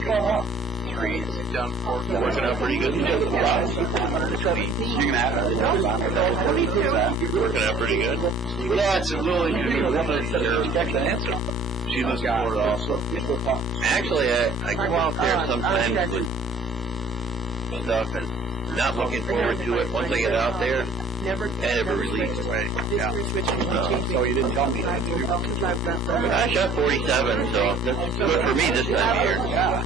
3 down 4. Working out pretty good. You can have it. Working out pretty good. Yeah, it's a little check the answer. She looks forward also. Actually, I go out there sometimes with stuff and not looking forward to it. Once I get out there, I never release it, right? Yeah. So you didn't tell me. I shot 47, so that's good for me this time of year. Yeah.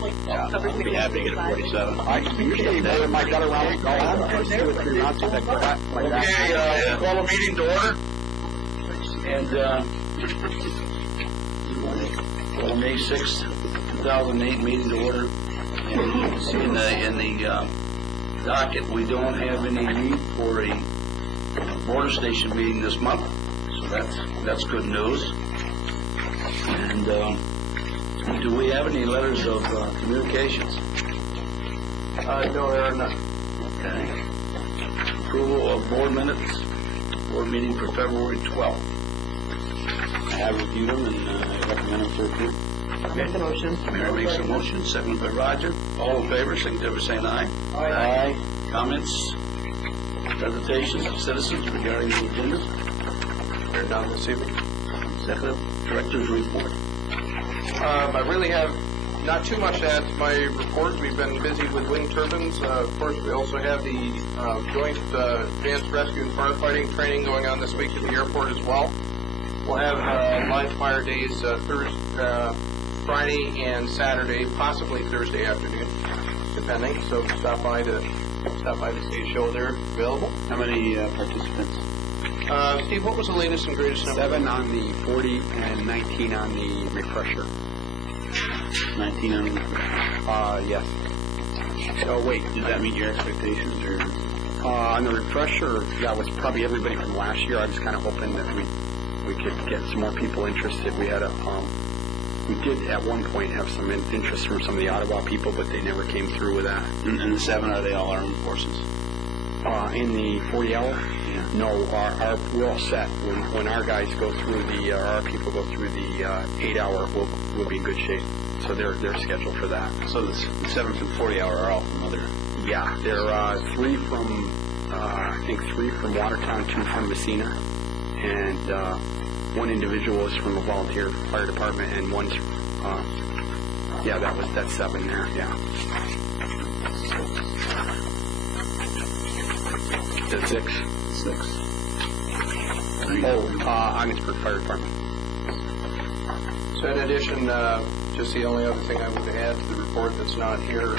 I'll be happy to get a 47. I usually wear my gut around the goal. Okay, call a meeting to order. And May 6th, 2008 meeting to order. And you can see in the docket we don't have any need for a border station meeting this month, so that's good news. And do we have any letters of communications? No, there are none. Okay. Approval of board minutes. Board meeting for February 12th. I have reviewed them and I recommend them for approval. Make the motion. Mary makes a motion, seconded by Roger. All in favor, signify by saying aye. Aye. Comments? Presentations of citizens regarding the agenda? They're done this evening. Executive Director's report. I really have not too much to add to my report. We've been busy with wind turbines. Of course, we also have the joint advanced rescue and firefighting training going on this week at the airport as well. We'll have live fire days Friday and Saturday, possibly Thursday afternoon, depending. So stop by to see a show there available. How many participants? Steve, what was the latest and greatest number? 7 on the 40 and 19 on the refresher. 19 on the Yes. So wait, Did that meet your expectations? Or? On the refresher, that was probably everybody from last year. I was kind of hoping that we could get some more people interested. We had we did at one point have some interest from some of the Ottawa people, but they never came through with that. And the 7, are they all armed forces? In the 40 hour? Yeah. No, we're all set. When our guys go through our people go through the 8 hour, we'll be in good shape. So they're scheduled for that. So the 7 from 40 hour are all from other? Yeah, there are 3 from, I think 3 from Watertown, 2 from Messina, and 1 individual is from a volunteer fire department, and one's, that's 7 there, yeah. That's 6. Ogdensburg Fire Department. So in addition, just the only other thing I would add to the report that's not here,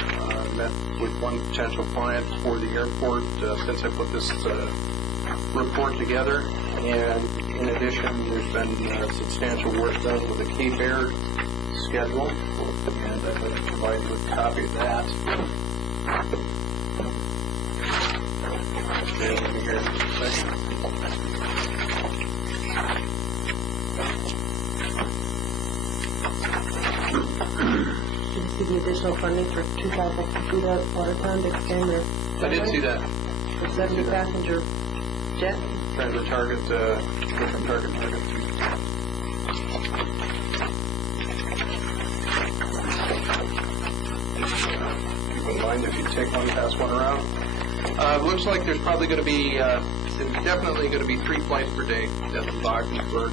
met with one potential client for the airport since I put this report together. And in addition, there's been substantial work done with the Cape Air schedule, and I'd like to provide you with a copy of that. Okay, here in just a second. Did you see the additional funding for 2,000 to do that Watertown to extend their... I did see that. The 70 passenger jet? Trying to target different targets. Wouldn't mind if you take one, pass one around. Looks like there's probably going to be, there's definitely going to be 3 flights per day at Ogdensburg.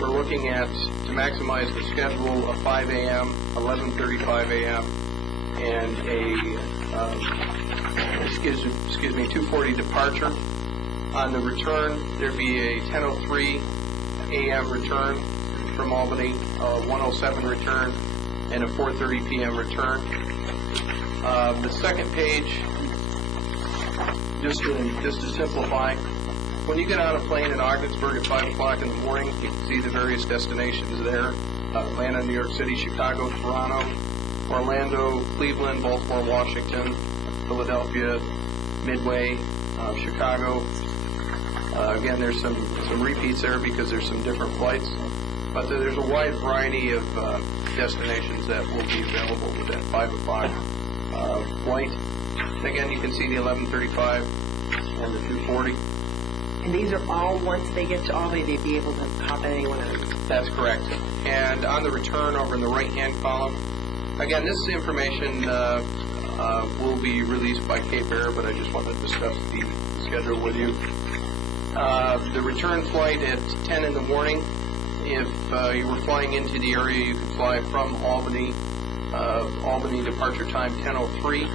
We're looking at, to maximize the schedule, a 5 a.m., 11:35 a.m., and a 2:40 departure. On the return, there'd be a 10:03 a.m. return from Albany, a 1:07 return, and a 4:30 p.m. return. The second page, just to simplify, when you get on a plane in Ogdensburg at 5 o'clock in the morning, you can see the various destinations there: Atlanta, New York City, Chicago, Toronto, Orlando, Cleveland, Baltimore, Washington, Philadelphia, Midway, Chicago. Again, there's some repeats there because there's some different flights, but there's a wide variety of destinations that will be available with that 5 o'clock flight. And again, you can see the 11:35 and the 2:40. And these are all, once they get to Albany, they'd be able to hop in any one of them? That's correct. And on the return, over in the right-hand column, Again, this information will be released by Cape Air, but I just wanted to discuss the schedule with you. The return flight at 10 in the morning. If you were flying into the area, you could fly from Albany. Albany departure time 10:03.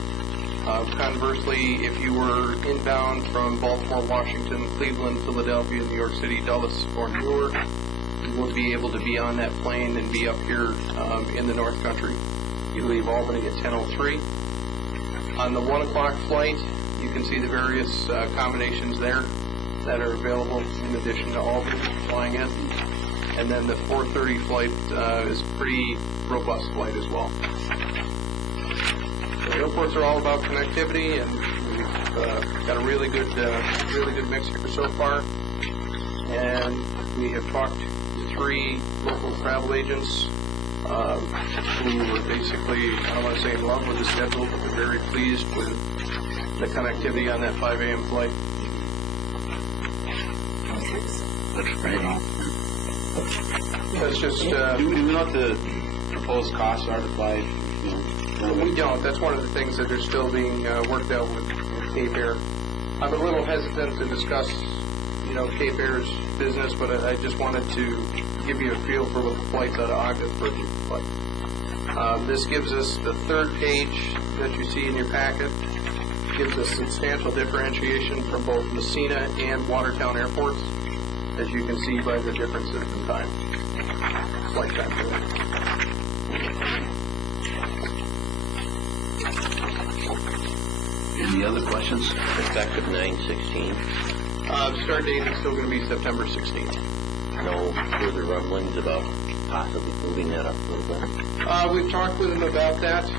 Conversely, if you were inbound from Baltimore, Washington, Cleveland, Philadelphia, New York City, Dulles, or Newark, you would be able to be on that plane and be up here in the North Country. You leave Albany at 10:03. On the 1 o'clock flight, you can see the various accommodations there that are available in addition to Albany flying in. And then the 4:30 flight is a pretty robust flight as well. The airports are all about connectivity, and we've got a really good mix here so far. And we have talked to 3 local travel agents who were basically, I don't want to say in love with the schedule, but they're very pleased with the connectivity on that 5 a.m. flight. That's great. That's just... Do we know what the proposed costs are to fly? We don't. That's one of the things that are still being worked out with Cape Air. I'm a little hesitant to discuss, Cape Air's business, but I just wanted to give you a feel for what the flights out of Ogdensburg look like. This gives us the 3rd page that you see in your packet. Gives us substantial differentiation from both Messina and Watertown airports, as you can see by the differences in time. Flight time. Any other questions? Effective 9/16. Start date is still going to be September 16th. No further rumblings about possibly moving that up a little bit. We've talked with them about that.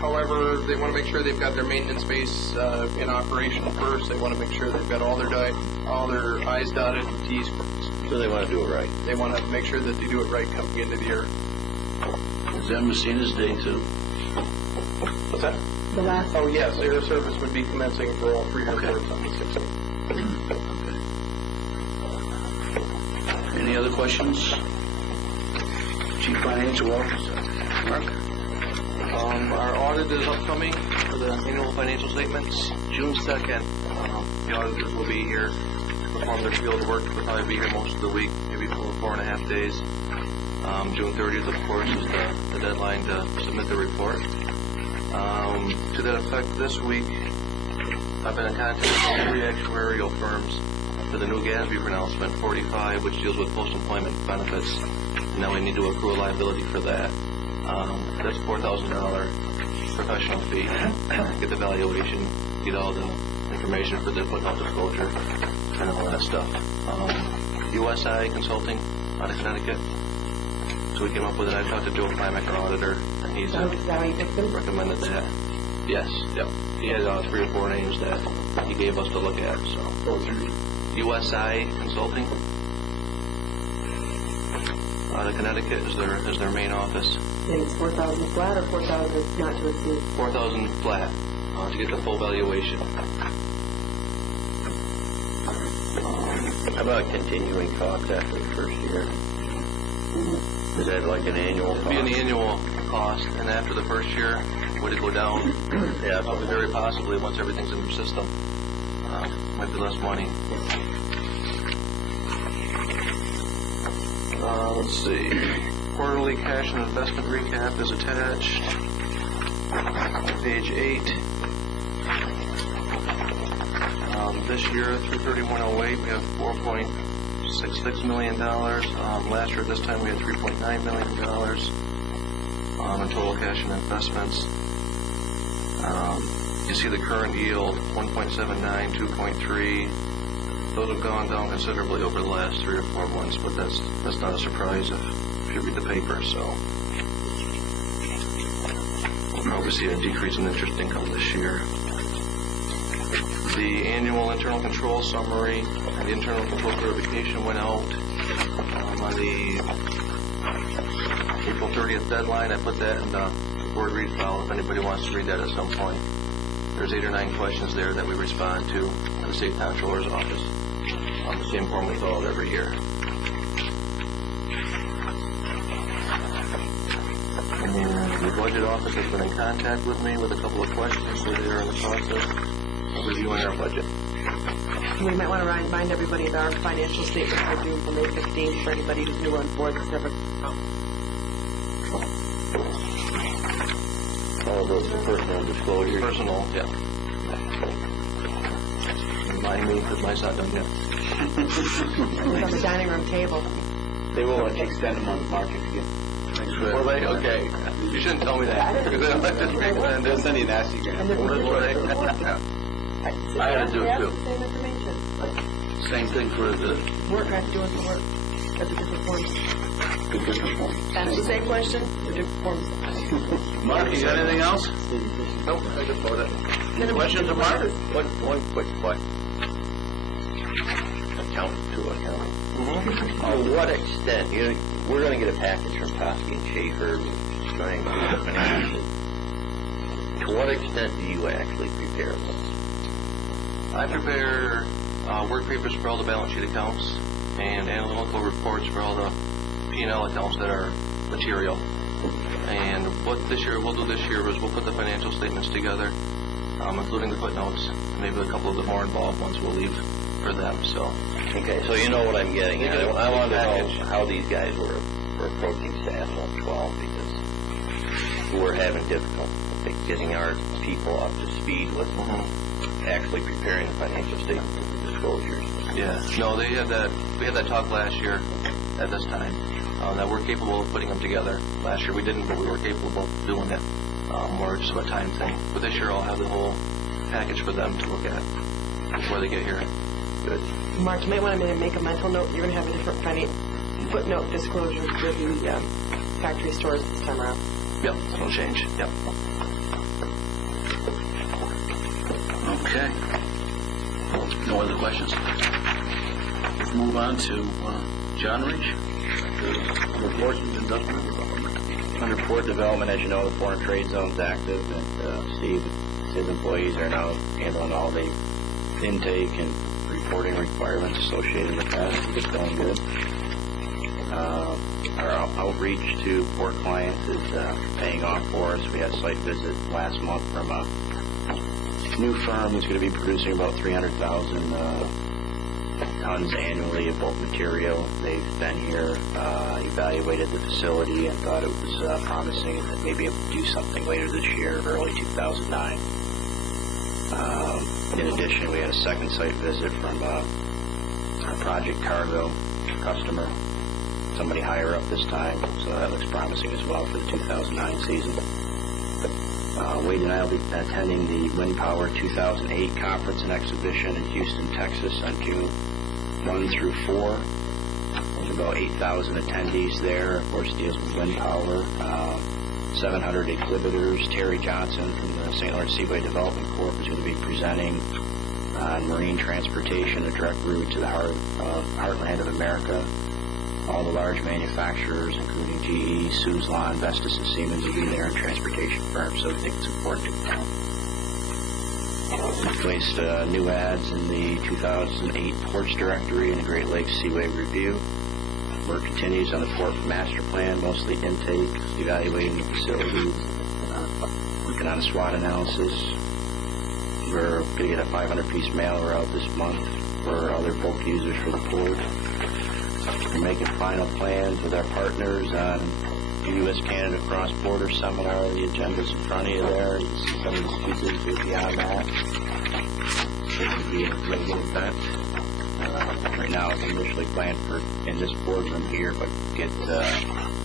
However, they want to make sure they've got their maintenance base in operation first. They want to make sure they've got all their I's dotted and T's crossed. So they want to do it right. They want to make sure that they do it right coming into the year. Is that Messina's day too? What's that? The last. Oh, yes. Air service would be commencing for all 3 airports on the 16th. Okay. Any other questions? Chief Financial Officer, Mark? Our audit is upcoming for the annual financial statements, June 2nd. The auditors will be here to perform their field work. They'll probably be here most of the week, maybe 4.5 days. June 30th, of course, is the deadline to submit the report. To that effect, this week, I've been in contact with 3 actuarial firms for the new GASB pronouncement, 45, which deals with post-employment benefits. Now we need to accrue a liability for that. That's $4,000 professional fee. Get the valuation, get all the information for the footnote disclosure, and all that stuff. USI Consulting out of Connecticut. So we came up with it. I talked to Joe Klimek, our auditor, and he's recommended that. Yes, yep. He had 3 or 4 names that he gave us to look at. So USI Consulting out of Connecticut is their main office. And it's 4,000 flat or 4,000 not to exceed? 4,000 flat to get the full valuation. How about continuing costs after the first year? Is that like an annual cost? It'd be an annual cost, and after the first year, would it go down? Yeah, probably very possibly once everything's in your system. Might be less money. Let's see. Quarterly cash and investment recap is attached. Page 8. This year, through 3108, we have $4.66 million. Last year, this time, we had $3.9 million in total cash and investments. You see the current yield, 1.79, 2.3. Those have gone down considerably over the last 3 or 4 months, but that's not a surprise if you read the paper. So we'll probably see a decrease in interest income this year. The annual internal control summary and the internal control verification went out on the April 30th deadline. I put that in the board read file if anybody wants to read that at some point. There's 8 or 9 questions there that we respond to at the State Comptroller's office on the same form we fill out every year. And the budget office has been in contact with me with a couple of questions, so they're in the process of reviewing our budget. We might want to remind everybody that our financial statements are due for May 15th for anybody who's new on board that's never. All those are personal disclosures. Personal, yeah. Remind me, because mine's not done yet. It's on the dining room table. They will extend them on March again. Were they? Okay. You shouldn't tell me that. Because then I'll just re-extend They'll it. send you an nasty And the grant. Were they? I had to do it too. Same information. Same thing for the, Work, I have to do it for work. That's a different forms. That's the same question, the different forms. Mark, you got anything else? Nope, I just voted. Any questions of Mark? One quick question. Accountant to accountant. Mm-hmm. To what extent, we're going to get a package from Toski and Schaefer trying to what extent do you actually prepare this? I prepare work papers for all the balance sheet accounts and analytical reports for all the P&L accounts that are material. And what we'll do this year is we'll put the financial statements together, including the footnotes. Maybe a couple of the more involved ones we'll leave for them. So. Okay, so you know what I'm getting at. I want to know how these guys were approaching SAS 112 because we're having difficulty getting our people up to speed with actually preparing the financial statements and disclosures. Yeah, no, we had that talk last year at this time, that we're capable of putting them together. Last year we didn't, but we were capable of doing it. More just a time thing. But this year I'll have the whole package for them to look at before they get here. Good. Mark, you might want to make a mental note. You're going to have a different footnote disclosure for the factory stores this time around. Yep, that'll change. Yep. Okay. No other questions? Move on to John Rich. Report of Industrial Development. Under port development, as you know, the foreign trade zone's active, and Steve, his employees are now handling all the intake and reporting requirements associated with that. It's going good. Our outreach to port clients is paying off for us. We had a site visit last month from a new firm who's going to be producing about 300,000 tons annually of bulk material. They've been here, evaluated the facility, and thought it was promising that maybe it would do something later this year, early 2009. In addition, we had a second site visit from a project cargo customer, somebody higher up this time, so that looks promising as well for the 2009 season. Wade and I will be attending the Wind Power 2008 conference and exhibition in Houston, Texas on June 1 through 4. There's about 8,000 attendees there. Of course, deals with wind power. 700 exhibitors. Terry Johnson from the St. Lawrence Seaway Development Corp is going to be presenting on marine transportation, a direct route to the heartland of America. All the large manufacturers, including GE, Suzlon, Vestas, and Siemens, will be there, and transportation firms, so I think it's important to count. We placed new ads in the 2008 Ports Directory and the Great Lakes Seaway Review. Work continues on the port master plan, mostly intake, evaluating the facilities, working on a SWOT analysis. We're going to get a 500-piece mailer out this month for other bulk users for the port. We're making final plans with our partners on the U.S.-Canada Cross-Border Seminar. The agenda's in front of you there. You can see some of the speakers beyond that. It will be a really good event. Right now, it's initially planned for in this boardroom here, but get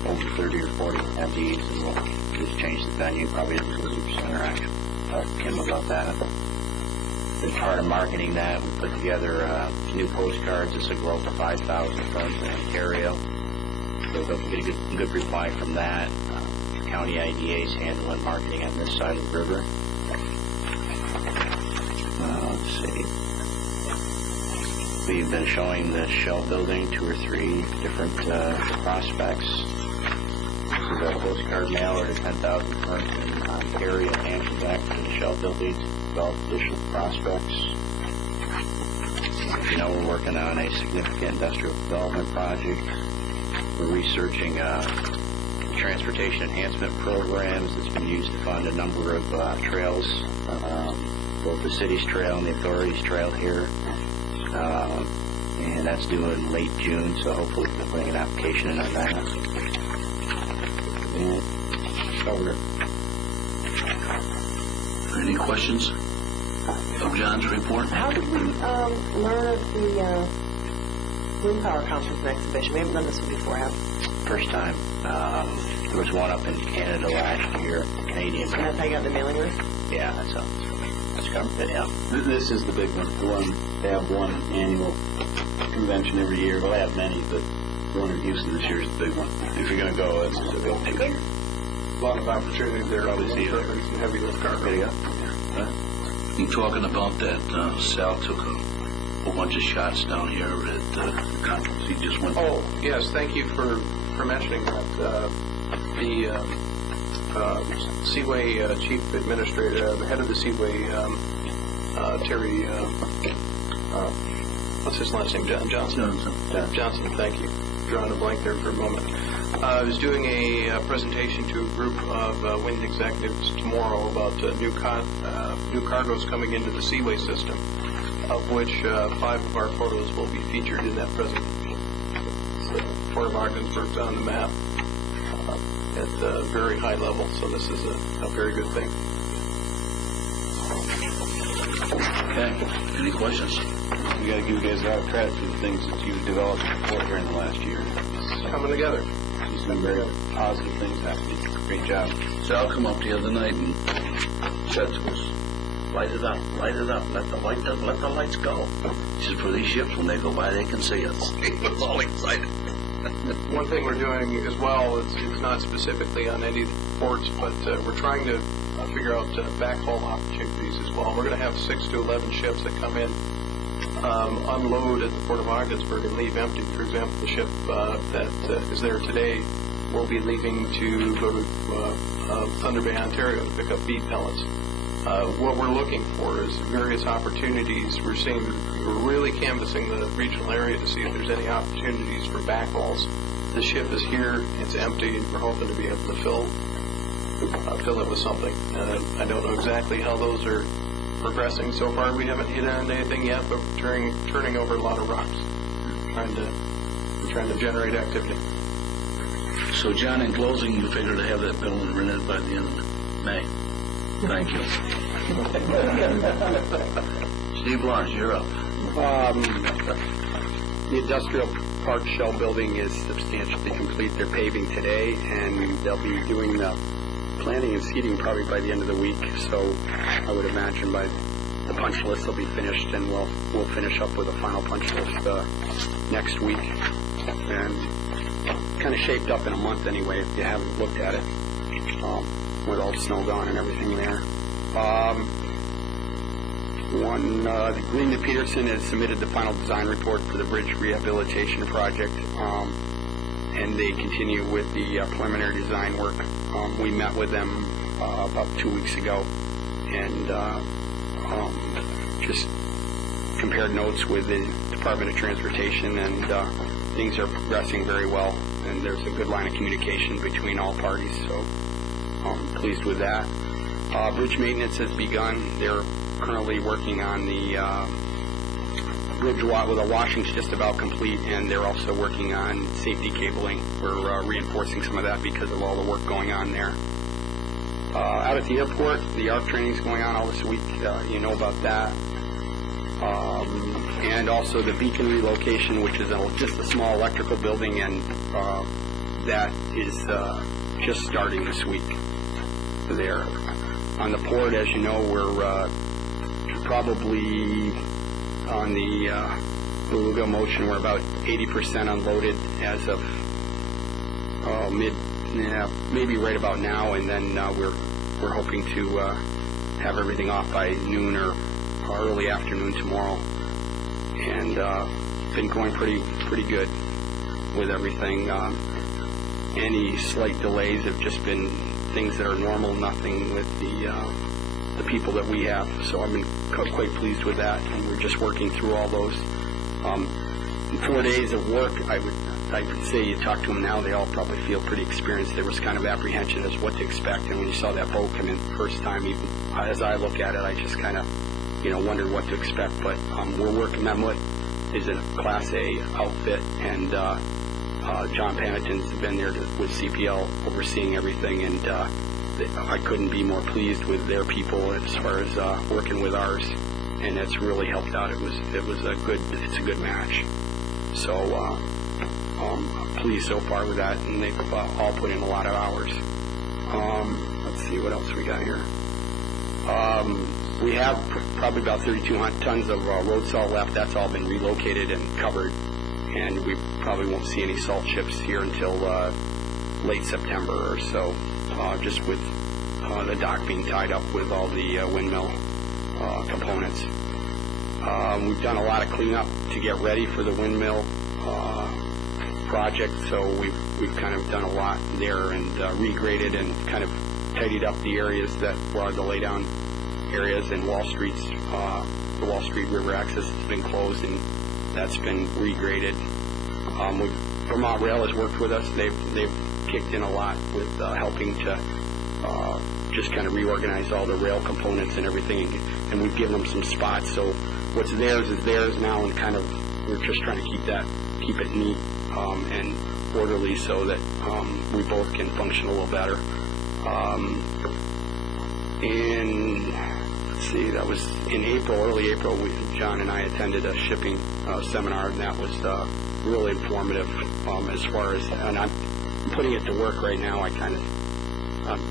over 30 or 40 attendees, and we'll just change the venue, probably to the Visitor Center. Actually, talk to Kim about that. As part of marketing that, we put together new postcards. This will go out to 5,000 firms in Ontario. So they'll get a good reply from that. County IDA is handling marketing on this side of the river. Let's see. We've been showing the Shell building 2 or 3 different prospects. This is our postcard mailer to 10,000 firms in Ontario, Hampton, back to the Shell building to develop additional prospects. You know, we're working on a significant industrial development project. We're researching transportation enhancement programs that's been used to fund a number of trails, both the city's trail and the authority's trail here. And that's due in late June, so hopefully we'll bring an application in on that. And cover it. Any questions of John's report? How did we learn of the wind power conference and exhibition? We haven't done this one before, have we? First time. There was one up in Canada last year, Canadian. And that's how you got the mailing list? Yeah, that's covered it, yeah. This is the big one. They have one annual convention every year. Well, they have many, but the one in Houston this year is the big one. If you're going to go, it's a go. A lot of opportunity there. Probably see it. Some heavy lift cargo. There you go. You talking about that Sal took a whole bunch of shots down here at the conference he just went to. Oh, yes, thank you for mentioning that. The Seaway Chief Administrator, the head of the Seaway, Terry, what's his last name? Johnson, thank you. Drawing a blank there for a moment. I was doing a presentation to a group of wind executives tomorrow about new cargoes coming into the Seaway system, of which 5 of our photos will be featured in that presentation. So, Port of Ogdensburg's on the map at a very high level, so this is a very good thing. Okay. Any questions? We got to give you guys a lot of credit for the things that you've developed and put during the last year. It's coming together. There's been very positive things happening. Great job. Sal come up the other night and said to us, light it up, let the lights go. He said, for these ships, when they go by, they can see us. He was all excited. One thing we're doing as well, it's not specifically on any of the ports, but we're trying to figure out backhaul opportunities as well. We're going to have 6 to 11 ships that come in, unload at the Port of Ogdensburg and leave empty. For example, the ship that is there today will be leaving to go to Thunder Bay, Ontario to pick up bead pellets. What we're looking for is various opportunities. We're really canvassing the regional area to see if there's any opportunities for backhauls. The ship is here, it's empty, and we're hoping to be able to fill it with something. I don't know exactly how those are progressing so far. We haven't hit on anything yet, but we're turning over a lot of rocks, trying to generate activity. So, John, in closing, you figure to have that building rented by the end of May. Thank you. Steve Lawrence, you're up. The industrial park shell building is substantially complete. They're paving today, and they'll be doing the planting and seeding probably by the end of the week. So I would imagine by the punch list will be finished, and we'll finish up with a final punch list next week. And kind of shaped up in a month anyway, if you haven't looked at it, with all the snow gone and everything there. The Green and Peterson has submitted the final design report for the bridge rehabilitation project, and they continue with the preliminary design work. We met with them about 2 weeks ago, and just compared notes with the Department of Transportation, and things are progressing very well, and there's a good line of communication between all parties, so I'm pleased with that. Bridge maintenance has begun. They're currently working on the bridge the washing's just about complete, and they're also working on safety cabling. We're reinforcing some of that because of all the work going on there. Out at the airport, the ARC training is going on all this week. You know about that. And also the beacon relocation, which is just a small electrical building, and that is just starting this week there. On the port, as you know, we're probably on the Beluga motion, we're about 80% unloaded as of maybe right about now, and then we're hoping to have everything off by noon or early afternoon tomorrow, and been going pretty good with everything. Any slight delays have just been things that are normal, nothing with the people that we have, so I've been quite pleased with that, and we're just working through all those. In 4 days of work, I'd say you talk to them now, they all probably feel pretty experienced. There was kind of apprehension as what to expect, and when you saw that boat come in the first time, even as I look at it, I just kind of, wondered what to expect. But we're working. Memlet is a Class A outfit, and John Paniton's been there with CPL overseeing everything, and I couldn't be more pleased with their people as far as working with ours, and it's really helped out. It's a good match. So I'm pleased so far with that, and they've all put in a lot of hours. Let's see what else we got here. We have probably about 3,200 tons of road salt left. That's all been relocated and covered, and we probably won't see any salt ships here until late September or so, just with the dock being tied up with all the windmill components. We've done a lot of cleanup to get ready for the windmill project, so we've kind of done a lot there and regraded and kind of tidied up the areas that were the laydown areas, and Wall Street's the Wall Street River access has been closed, and that's been regraded. Vermont Rail has worked with us. They've kicked in a lot with helping to just kind of reorganize all the rail components and everything, and we've given them some spots. So what's theirs is theirs now, and kind of we're just trying to keep it neat and orderly so that we both can function a little better. Let's see, that was in April, early April. John and I attended a shipping seminar, and that was really informative as far as, and I'm putting it to work right now. I kind of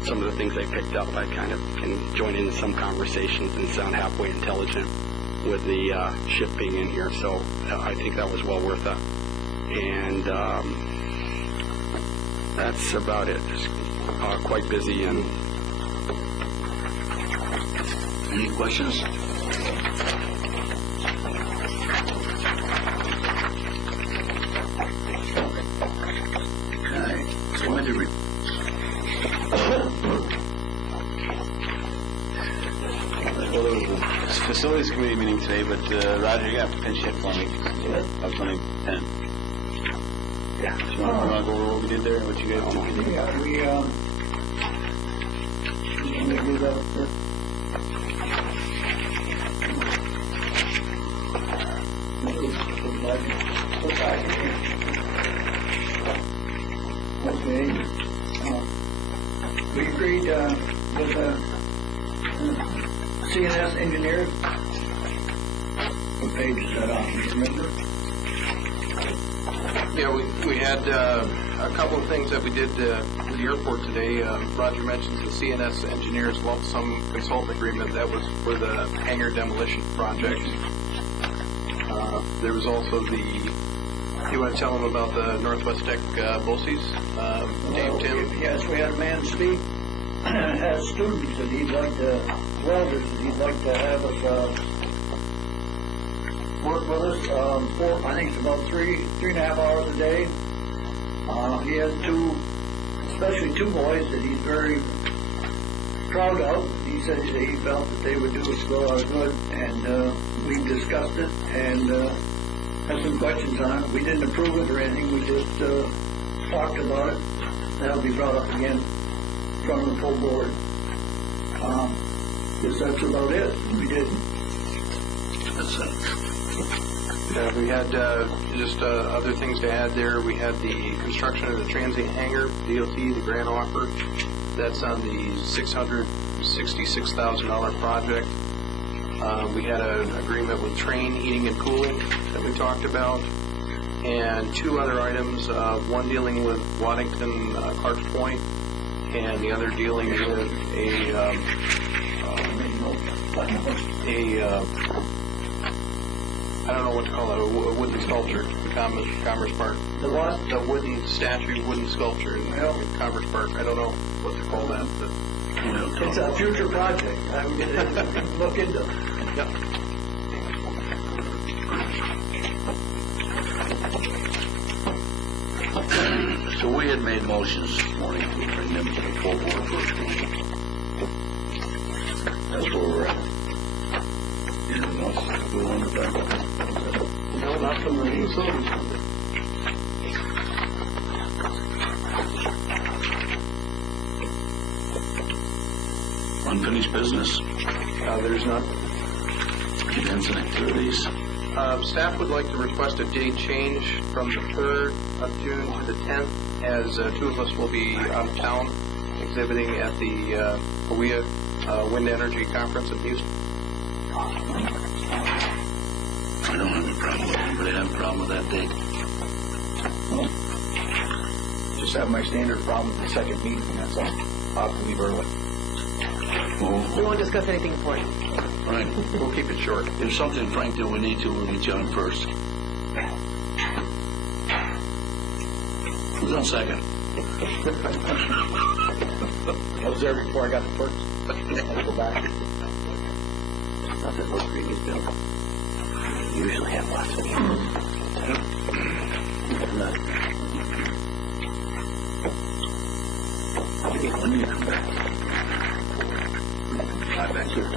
some of the things I picked up, I kind of can join in some conversations and sound halfway intelligent with the shipping in here, so I think that was well worth it. And that's about it. Just quite busy. And any questions? Okay. Committee Well, there was a facilities committee meeting today, but Roger, you have to finish it for me. Upcoming 10. Yeah. Do you want to go over what we did there? What you guys did? Yeah, we do that first. Okay. We agreed with CNS engineers. What page is that on? Do you remember? Yeah, we had a couple of things that we did at the airport today. Roger mentions the CNS engineers lump sum consultant agreement. That was for the hangar demolition project. There was also you want to tell them about the Northwest Tech BOCES? Dave, Tim? Yes, we had a man speak as students that he'd like to, welders that he'd like to have us work with us I think it's about 3.5 hours a day. He has especially two boys that he's very proud of. He said that he felt that they would do us good, and we discussed it and had some questions on it. We didn't approve it or anything. We just talked about it. That'll be brought up again from the full board. Guess that's about it. We did. That's it. We had just other things to add there. We had the construction of the transient hangar, DOT, the grant offer. That's on the $666,000 project. We had an agreement with Train Heating and Cooling that we talked about. And two other items, one dealing with Waddington Clarks Point, and the other dealing with I don't know what to call it, a wooden sculpture, the Commerce Park. The what? The wooden statue, wooden sculpture in Commerce Park. I don't know what to call that. But It's a future project. I'm going to look into it. Yep. So we had made motions this morning to bring them to the full board first reading. That's where we're at. Anything else to go on with that? No, not from the facilities. Unfinished business, There's none. events and activities. Staff would like to request a date change from the 3rd of June to the 10th, as two of us will be out of town exhibiting at the OBPA Wind Energy Conference in Houston. I don't have a problem with it. Anybody have a problem with that date? Just have my standard problem with the second meeting, that's all. I'll have to leave early. We won't discuss anything important. All right. We'll keep it short. If something, Frank, that we need to, we'll get you on first. Who's on second? I was there before I got to first. I'll go back. Not that most previous bill. You usually have lots of them. When do you come back? I'm back here.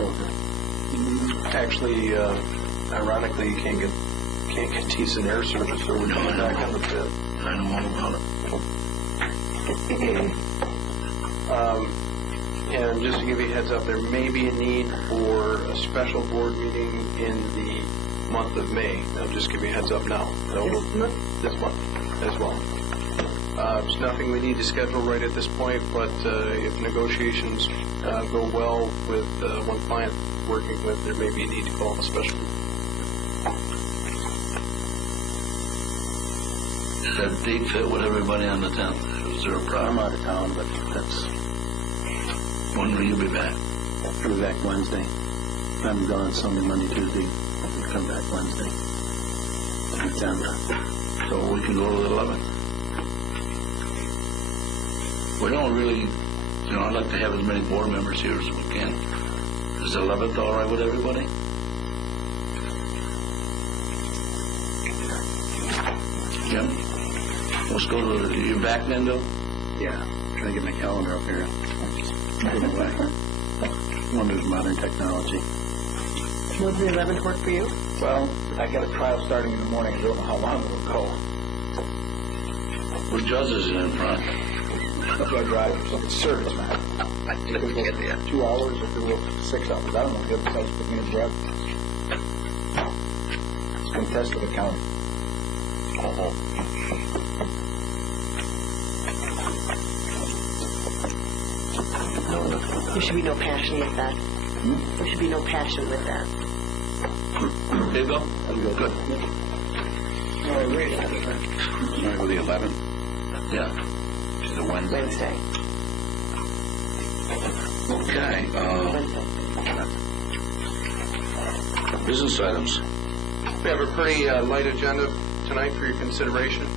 Actually, ironically, you can't get decent air service, so we're going back on the 5th. I know all about it. And just to give you a heads up, there may be a need for a special board meeting in the month of May. I'll just give you a heads up now. This month as well. It's nothing we need to schedule right at this point, but if negotiations go well with one client working with, there may be a need to call a special meeting. Does that date fit with everybody on the 10th? Is there a problem? I'm out of town, but that's, When will you be back? I'll be back Wednesday. I'm gone Sunday, Monday, Tuesday. I'll come back Wednesday. September. So we can go to the 11th. We don't really, I'd like to have as many board members here as we can. Is the 11th all right with everybody? Jim? Let's go to, you back, Mendo? Yeah, trying to get my calendar up here. Wonders modern technology. Would the 11th work for you? Well, I got a trial starting in the morning. I don't know how long it will go. Which judge is in front? That's why I drive for some service, man. I could go 2 hours or do 6 hours. I don't know the other side's put me in drive. It's contested account. There should be no passion with that. There should be no passion with that. There you go. Good. Oh, wait. Remember the 11th? Yeah. Which is a Wednesday. Wednesday. Okay. Wednesday. Business items. We have a pretty light agenda tonight for your consideration.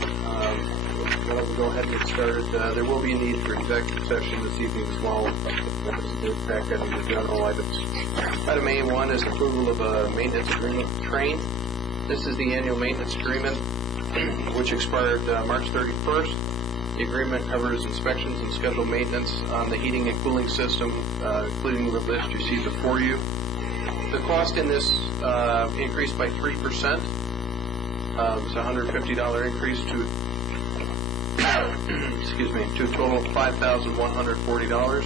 We'll go ahead and get started. There will be a need for executive session this evening as well. Back into the general items. Item A1 is approval of a maintenance agreement with Train. This is the annual maintenance agreement, which expired March 31st. The agreement covers inspections and scheduled maintenance on the heating and cooling system, including the list you see before you. The cost in this increased by 3%. It's a $150 increase to excuse me, to a total of $5,140,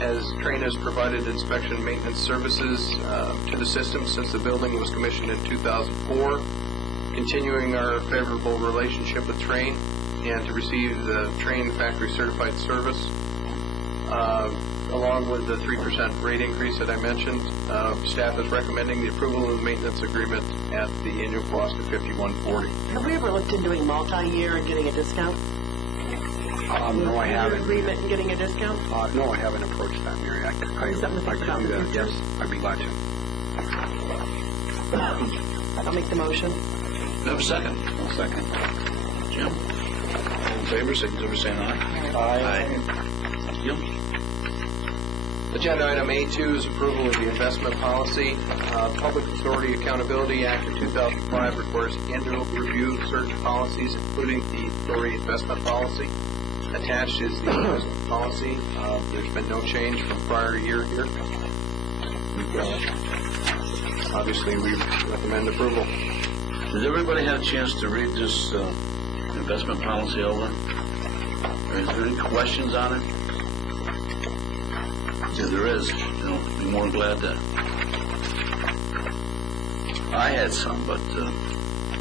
as Train has provided inspection and maintenance services to the system since the building was commissioned in 2004, continuing our favorable relationship with Train, and to receive the Train factory certified service. Along with the 3% rate increase that I mentioned, staff is recommending the approval of the maintenance agreement at the annual cost of $51.40. Have we ever looked into doing multi-year and getting a discount? No, I haven't. Agreement and getting a discount? No, I haven't approached that, Mary. I could Something to think about do in the that. future. Yes, I'd be glad to. I'll make the motion. Do you have a second? I'll second. Jim? All in favor, signify by saying aye. Aye. Jim? Agenda item A2 is approval of the investment policy. Public Authority Accountability Act of 2005 requires annual review of certain policies, including the authority investment policy. Attached is the investment policy. There's been no change from prior year here. Obviously, we recommend approval. Does everybody have a chance to read this investment policy over? Is there any questions on it? Yeah, there is. Be more glad to. I had some, but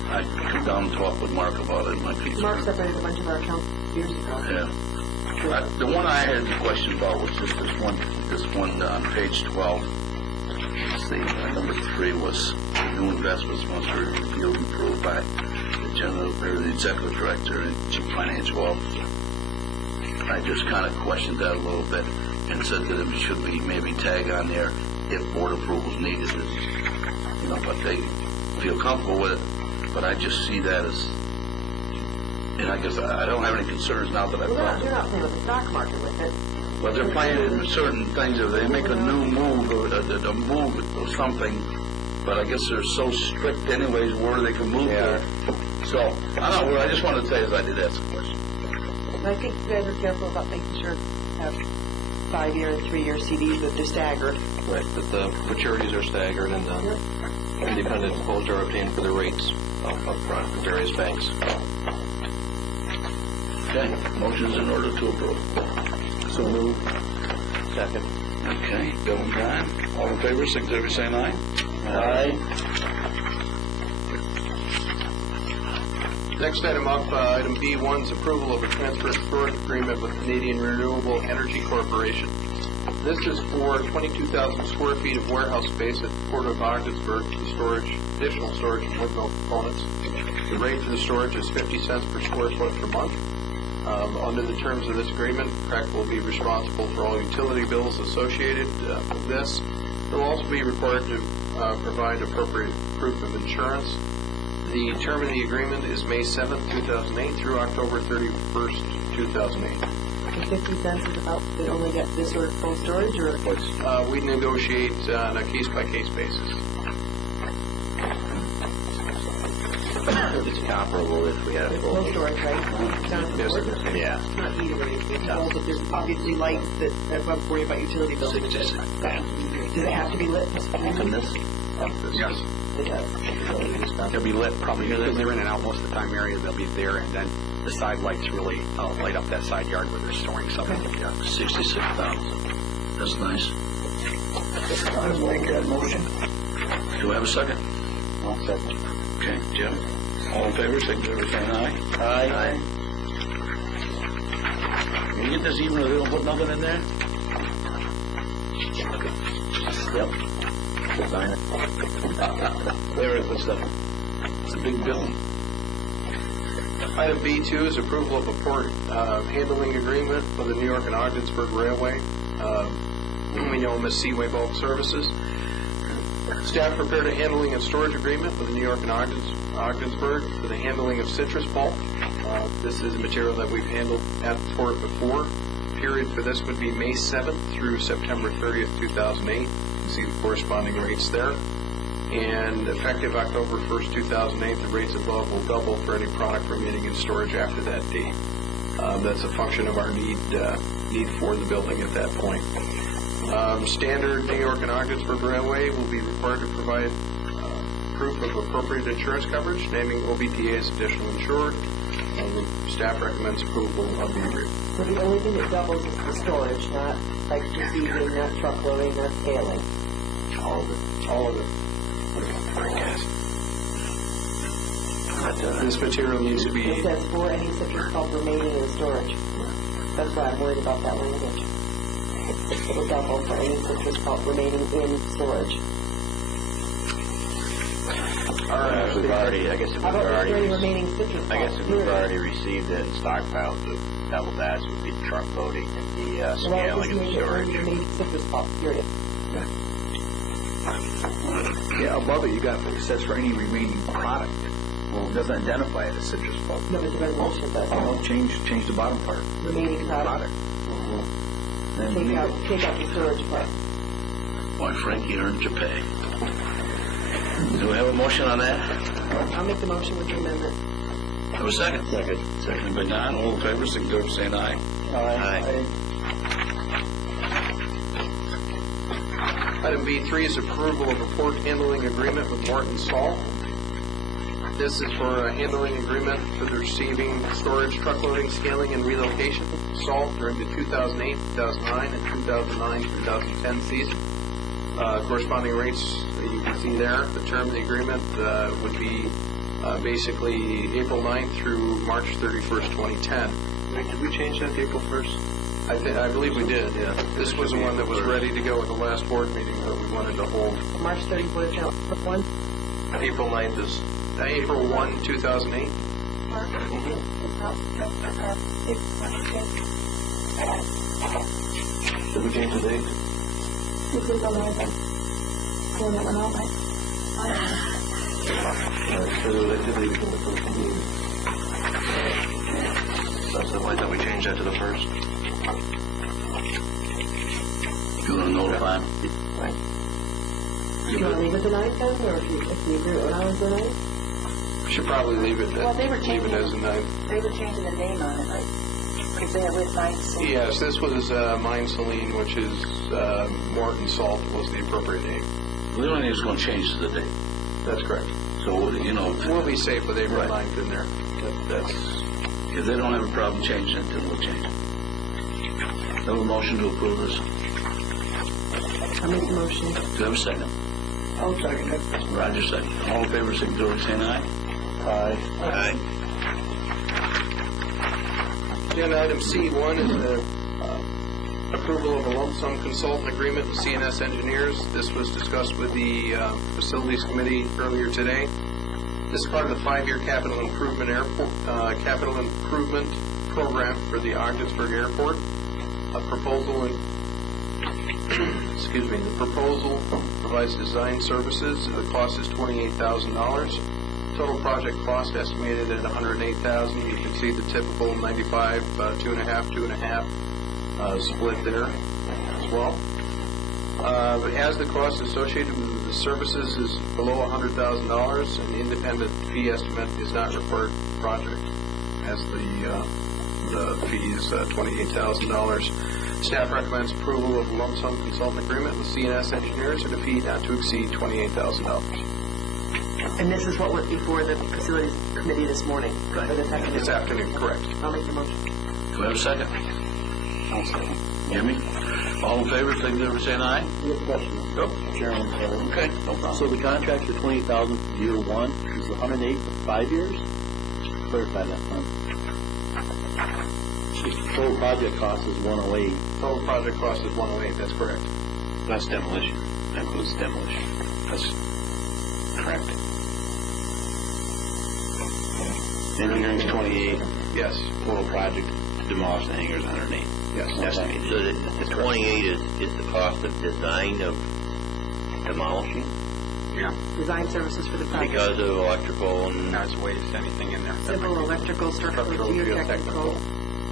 I come down and talk with Mark about it. Mark separated a bunch of our accounts years ago. Yeah. The one I had a question about was just this one on page 12. Number 3 was new investments must be reviewed and approved by the executive director and chief financial officer. I just kind of questioned that a little bit and said that it should be maybe tag on there if board approval is needed. But they feel comfortable with it. But I just see that as, and I guess I don't have any concerns now that I've talked. They're not playing with the stock market with it. But they're playing with certain things. If they make a new move or a move or something, but I guess they're so strict anyways where they can move there. So, I don't know. What I just wanted to say is I did ask a question. I think you guys are careful about making sure you have 5-year and 3-year CDs that they're staggered. Right, that the maturities are staggered and the independent quotes are obtained for the rates up front from various banks. Okay, motion's in order to approve. So moved. Second. Okay, Bill and Brian, all in favor, signify by saying aye. Aye. Next item up, item B1 is approval of a transfer storage agreement with Canadian Renewable Energy Corporation. This is for 22,000 square feet of warehouse space at the Port of Ogdensburg for additional storage of wood mill components. The rate for the storage is 50 cents per square foot per month. Under the terms of this agreement, CREC will be responsible for all utility bills associated with this. It will also be required to provide appropriate proof of insurance. The term of the agreement is May 7th, 2008 through October 31st, 2008. The 50 cents is about they only get this sort of cold storage, or We negotiate on a case-by-case basis. It's comparable if we had a cold storage, right? It's not Yes, cold. it is. Yeah. It's not heated or anything. It's cold, but there's obviously lights that I'm worried about utility bills. Does it have to be lit? This? Yes. It does. They'll be lit probably because they're in and out most of the time area. They'll be there, and then the side lights really light up that side yard where they're storing something. Yeah. 66,000. That's nice. I'll make that motion. Do we have a second? I'll second. Okay, Jim. All in favor, signify by saying aye. Aye. Can you get this even if they don't put nothing in there? Yep. Design it. There it was. It's a big bill. Item B2 is approval of a port handling agreement for the New York and Ogdensburg Railway. We know them as Seaway Bulk Services. Staff prepared a handling and storage agreement with the New York and Ogdensburg for the handling of citrus pulp. This is a material that we've handled at the port before. The period for this would be May 7th through September 30th, 2008. You can see the corresponding rates there. And effective October 1st, 2008, the rates above will double for any product remaining in storage after that date. That's a function of our need for the building at that point. Standard New York and Ogdensburg Railway will be required to provide proof of appropriate insurance coverage, naming OBPA as additional insured. The staff recommends approval of the agreement. So the only thing that doubles is the storage, not like receiving, not truckloading, not scaling. All of it. This material needs to be... It says for any citrus pulp remaining in storage. That's why I'm worried about that language. It will double for any citrus pulp remaining in storage. We've already, I guess if How we've about already, any remaining citrus pulp? I guess if we've already received it and stockpiled, the double that would be the truck loading and the scaling and the storage. Remaining citrus pulp, period. Yeah, above it, it says for any remaining product. Well, it doesn't identify it as citrus pulp. No, but the resolution does. Well, change the bottom part. Remaining product. Then Take out the storage part. Why, Frank, you earned your pay. Do we have a motion on that? I'll make the motion with the amendment. Have a second? Second by Don. All in favor, signify by saying aye. Aye. Item B3 is approval of a port handling agreement with Morton Salt. This is for a handling agreement for the receiving, storage, truck loading, scaling, and relocation of salt during the 2008, 2009, and 2009-2010 season. Corresponding rates that you can see there. The term of the agreement would be basically April 9th through March 31st, 2010. Did we change that to April 1st? I believe we did, yeah. This was the one that was ready to go at the last board meeting that we wanted to hold. March 31st, is that one? April 9th is April 1, 2008. Did we change the date? So they did leave it in the first meeting. So why don't we change that to the first? You want to notify them? Do you want to leave it the 9th then, or if you agree with what I was doing? Should probably leave it. Well, they were leave it as a 9th. They were changing the name on it, right? Because they were Mine Saline. Yes, this was Mine Saline, which is Morton Salt was the appropriate name. The only thing that's going to change is the date. That's correct. So, you know, We'll be safe with April Right. 9th in there. that's, if they don't have a problem changing it, then we'll change it. Do I have a motion to approve this? I make the motion. Do I have a second? I'll second it. Roger, second. All in favor, signify by saying aye. Aye. Aye. Agenda item C1 is the approval of a lump sum consultant agreement with CNS Engineers. This was discussed with the Facilities Committee earlier today. This is part of the 5-year capital improvement program for the Ogdensburg Airport. A proposal the proposal provides design services. The cost is $28,000. Total project cost estimated at $108,000. You can see the typical 95, 2.5 split there as well. But as the cost associated with the services is below $100,000, an independent fee estimate is not required for the project, as the fee is $28,000. Staff recommends approval of a lump sum consultant agreement with CNS Engineers at a fee not to exceed $28,000. And this is what went before the Facilities Committee this morning? Right. This afternoon, correct. I'll make the motion. Do I have a second? I'll second. Jimmy? All in favor, signify by saying aye. Chairman, Okay, no problem. so the contract for $20,000 for year one is $108 for 5 years? Clarify that, huh? Total project cost is $108. Total project cost is $108, that's correct. That's demolition. That includes demolition. That's correct. Engineering's 28. Yes. Total project to demolish the hangar is 108. Yes. Estimated. So the 28 is the cost of design of demolishing Design services for the project. because of electrical and. Not waste anything in there. Civil, electrical, structural, geotechnical.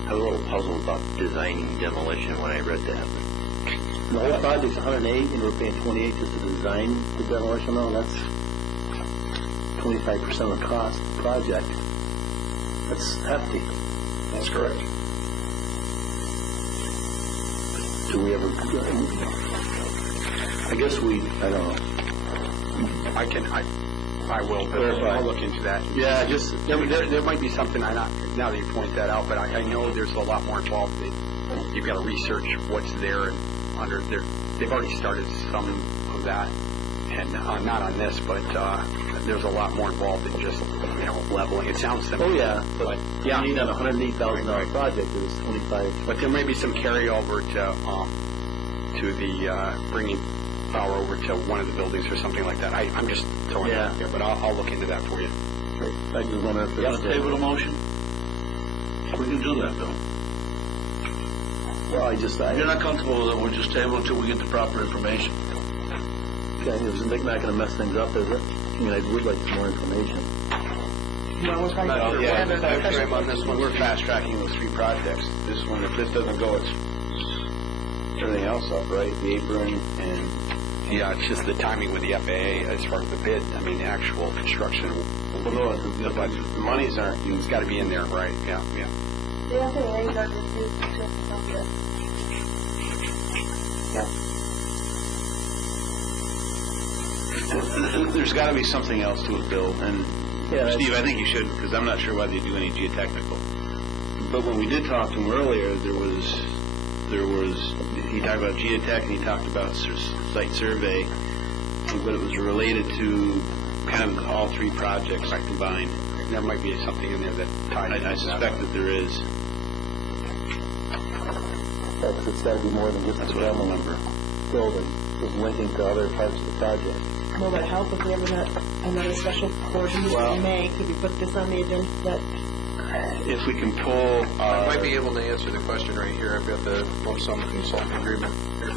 I was a little puzzled about designing demolition when I read that. The whole project's 108, and we're paying 28 just to design the demolition. No, that's 25% of the cost of the project. That's hefty. That's correct. Do we ever? I guess I don't know. I will, but Clarify. I'll look into that. Yeah, just, there might be something, now that you point that out, but I know there's a lot more involved. You've got to research what's there and under there. They've already started some of that, and not on this, but there's a lot more involved than just, leveling. It sounds simple. Oh yeah, but yeah. you need on a $108,000 project. It was 25. But there may be some carryover to the bringing power over to one of the buildings or something like that. I'm just throwing it out there, but I'll look into that for you. I just wonder if You want to table the motion? We can do that, though. Well, If you're not comfortable with it, we'll just table until we get the proper information. okay, is Nick not going to mess things up, is it? I mean, I would like some more information. Well, we're trying Not to sure get what the together. time frame on this one. We're fast tracking those 3 projects. This one, if this doesn't go, it's everything else up, right? The apron and it's just the timing with the FAA as far as the bid. I mean, the actual construction. But the monies aren't. It's got to be in there, right? Yeah. The FAA doesn't do something. There's got to be something else to it, Bill, and Steve, I think you should, because I'm not sure why they do any geotechnical. But when we did talk to him earlier, there was he talked about geotech and he talked about site survey, but it was related to kind of all three projects combined. There might be something in there that ties. I suspect that there is. It's got to be more than just That's a what I demo remember. building. It's linking to other parts of the project. Will that help if we ever got another special portion in May? Could we put this on the agenda? If we can pull, I might be able to answer the question right here. I've got the lump sum consulting agreement here.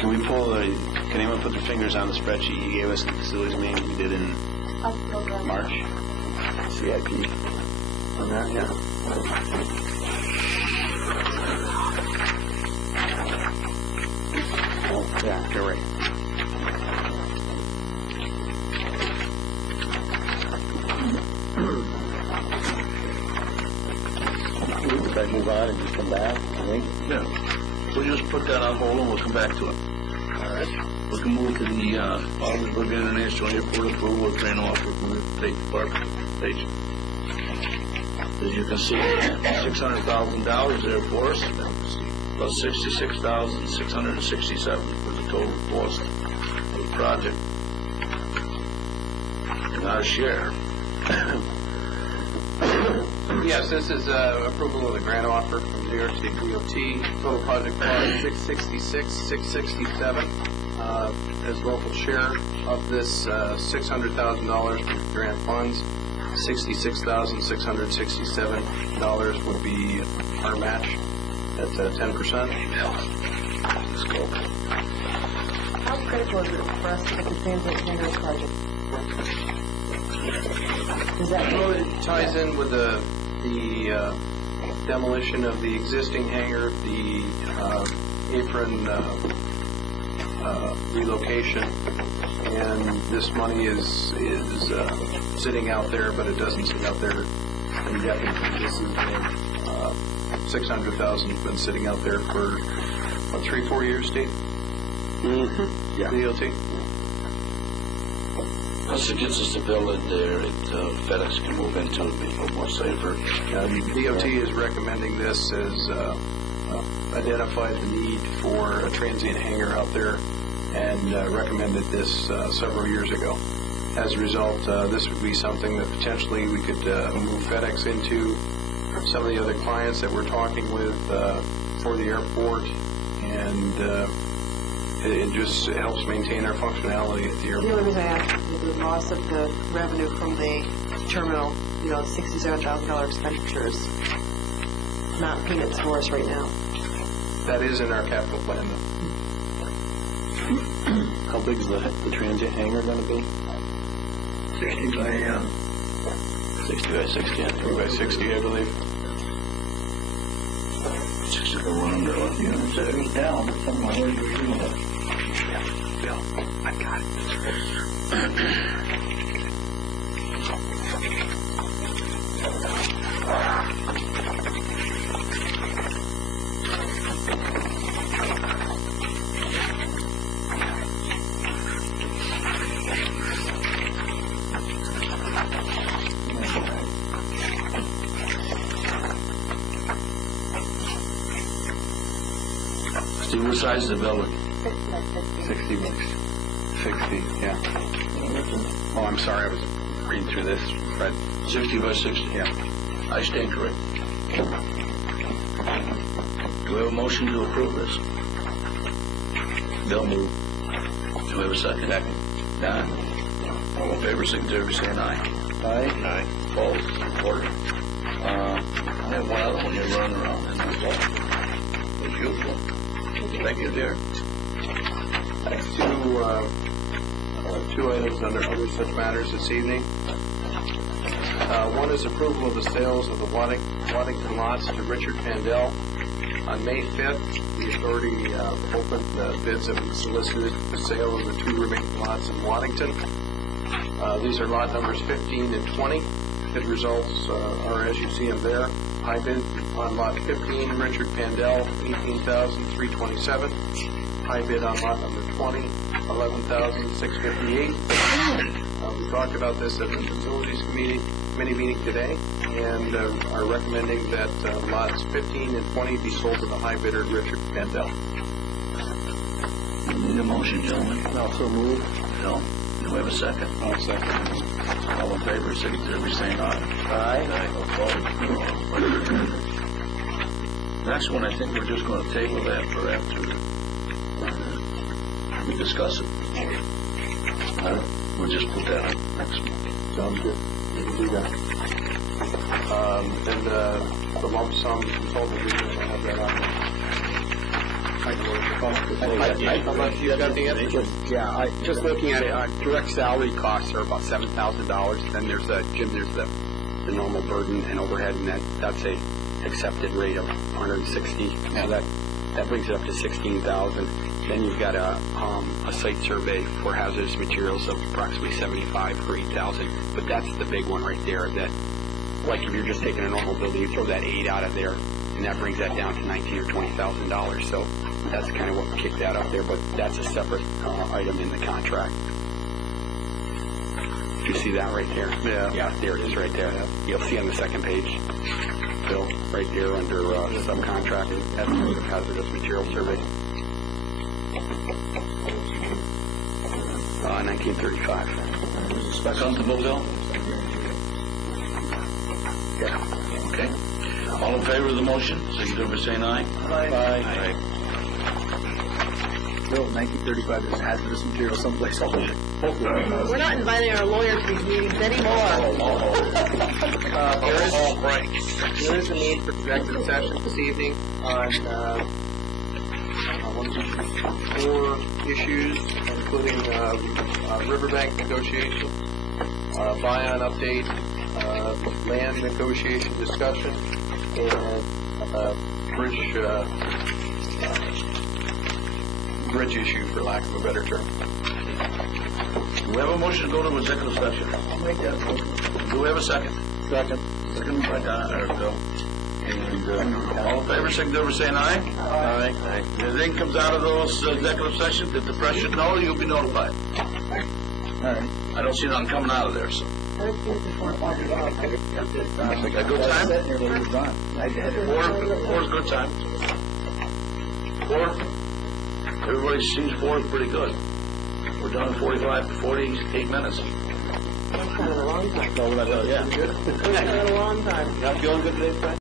can we pull can anyone put their fingers on the spreadsheet he gave us, the facilities meeting we did in March? CIP on that, yeah. Oh, yeah, you're right. If I move on and just come back, I think. Yeah. We'll just put that on hold and we'll come back to it. All right. We can move to the Ogdensburg International Airport approval of train offer from the State Department of Transportation. As you can see, $600,000 there for us, plus $66,667 for the total cost of the project. And our share. Yes, this is approval of the grant offer from New York State DOT. Total project cost $666,667 as local share of this $600,000 from grant funds. $66,667 would be our match at 10%. Let's go. How critical is it for us to get the transit hangar project? Is that Well, it ties in with the demolition of the existing hangar, the apron relocation, and this money is sitting out there, but it doesn't sit out there indefinitely. This is $600,000 has been sitting out there for what, 3-4 years, Steve? Mm-hmm. Yeah. DOT. Plus it gets us to build it there, FedEx can move into it, be a little more safer. DOT is recommending this as identified the need for a transient hangar out there and recommended this several years ago. As a result, this would be something that potentially we could move FedEx into. Some of the other clients that we're talking with for the airport, and it just helps maintain our functionality at the The airport. only reason I asked is the loss of the revenue from the terminal, $67,000 expenditures, not peanuts for us right now. That is in our capital plan, though. How big is the transient hangar going to be? 60 by 60 by 60, 3 by 60, I believe. 60 by 100. It was down, but somehow we're doing it. Bill, I got Steve, what size is the building? 60 bucks. 60, yeah. Oh, I'm sorry, I was reading through this, Fred. 60 by 60. Yeah. I stand correct. Do we have a motion to approve this? Bill move. Do we have a second? Don? All in favor, signify by saying aye. Aye. Aye. Opposed? Order. I have one other one you're running around in this wall. It's beautiful. Thank you, dear. Two items under other such matters this evening. One is approval of the sales of the Waddington lots to Richard Pandell. On May 5th, the authority opened bids that we solicited for the sale of the 2 remaining lots in Waddington. These are lot numbers 15 and 20. Bid results are as you see them there. High bid on lot 15, Richard Pandell, $18,327. high bid on lot number 20, $11,658. We talked about this at the facilities committee meeting today, and are recommending that lots 15 and 20 be sold to the high bidder, Richard Mandel. Need a motion, gentlemen? Also move. No. Do we have a second? I'll second. All in favor, signify by saying aye. Aye. Opposed? Next one, I think we're just going to table that for after we discuss it. We'll just put that on next month. Sounds good. We can do that. And the lump sum consultant, we will have that on. Unless you got the answer. Yeah, just looking at it, direct salary costs are about $7,000. Then there's Jim, there's the normal burden and overhead, and that's a accepted rate of 160. Now that brings it up to 16,000. Then you've got a site survey for hazardous materials of approximately 75 for 8,000. But that's the big one right there. That, like if you're just taking a normal building, you throw that 8 out of there, and that brings that down to $19,000 or $20,000. So that's kind of what kicked that up there. But that's a separate item in the contract. Do you see that right there? Yeah. Yeah, there it is right there. You'll see on the second page, Bill, right there under subcontracting, estimate of hazardous material survey. 1935. Comfortable, Bill? Yeah. Okay. All in favor of the motion, signify by saying aye. Aye. Bill, 1935 is hazardous material someplace else. We're not inviting our lawyers to these meetings anymore. There is a need for executive session this evening on 4 issues, including riverbank negotiation, buy-on update, land negotiation discussion, and bridge issue, for lack of a better term. Do we have a motion to go to executive session? I'll make that motion. Do we have a second? Second. Second by Don, there we go. And all in favor, signify by saying aye. Aye. If anything comes out of those executive sessions that the press should know, you'll be notified. All right. I don't see nothing coming out of there, so. A good time? Four is good time. 4? Everybody seems 4 is pretty good. We're done in 48 minutes. That's kind of a long time. Yeah. That's kind of a long time. Not feeling good today, Frank?